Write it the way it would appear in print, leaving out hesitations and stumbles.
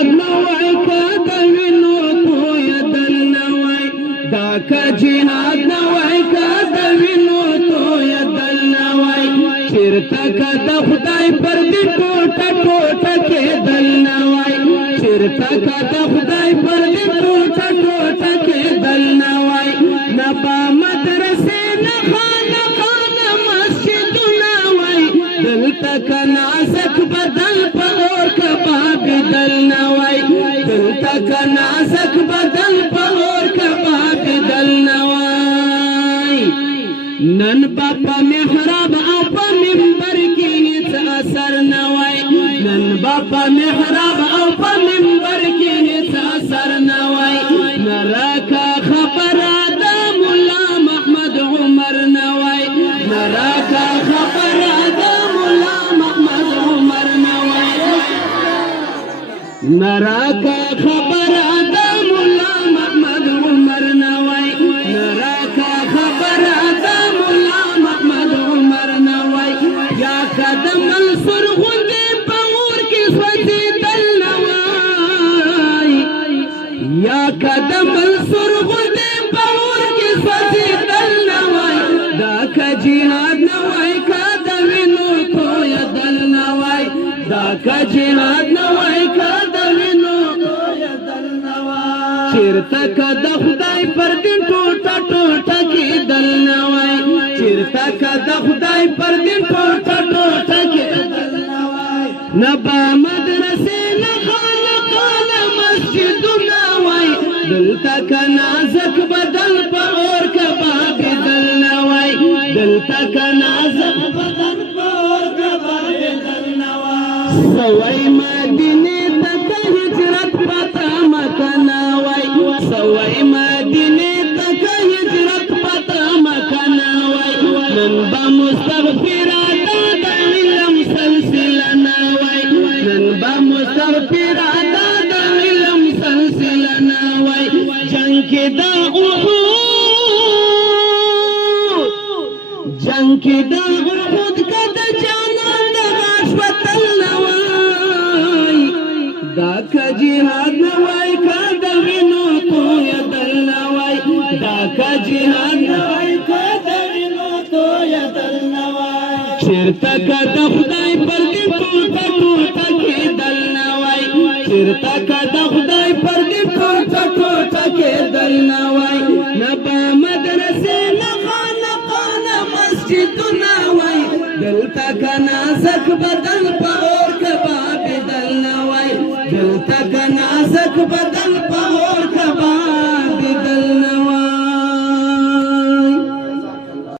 جهاد نوای کا د وینو توی دل نوای دا که جهاد نوای کا د وینو توی دل نوای چیرته که د خدای پر دې ټوټه ټوټه کېدل نوای چیرته که د خدای پر دې ټوټه ټوټه کېدل نوای نه به مدرسې نه خانقاه نه مسجدونه وای دلته که نازک بدن په اور کباب دل نوای دلته که نازک بدن په اور کباب دل نوای نن با په محراب او په منبر کې هیڅ اثر نوای نن با په محراب او په منبر کې هیڅ اثر نوای نراکا خبره د مولا محمد عمر نوای نراکا خبره د مولا محمد عمر نوای نراکا خبره د مولا محمد عمر نوای نراکا خبره د مولا محمد عمر نوای یا قدم منصور غوندې په اور کې سوځېدل نوای یا قدم منصور غوندې په اور کې سوځېدل نوای دا که جهاد نوای کا د وینو تویدل نوای دا که جهاد نوای کا د وینو تویدل نوای چیرته که د خدای پر دې ټوټه ټوټه کېدل نوای چیرته که د خدای پر دې ټوټه ټوټه کېدل نوای نه به مدرسې نه خانقاه نه مسجدونه وای دلته که نازک بدن په اور کبابېدل نوای دلته که نازک بدن په اور کبابېدل نوای سوی مدینې ته که هجرت پته مکه نوای سوی مدینې ته که هجرت پته مکه نوای نن به مستغفره دا د علم سلسله نوای نن به مستغفره دا د علم سلسله نوای جنگ کې د احود جنگ کې د احود که د جانان د غاښ وتل نوای دا که جهاد نوای که د وینو تویدل نوای دا که جهاد نوای که د وینو تویدل نوای چیرته که د خدای پر دې ټوټه ټوټه کېدل نوای چیرته که د خدای پر دې ټوټه ټوټه کېدل نوای نه به مدرسې نه خانقاه نه مسجدونه وای دلته که نازک بدن په اور کبابېدل نوای دلته که نازک بدن په اور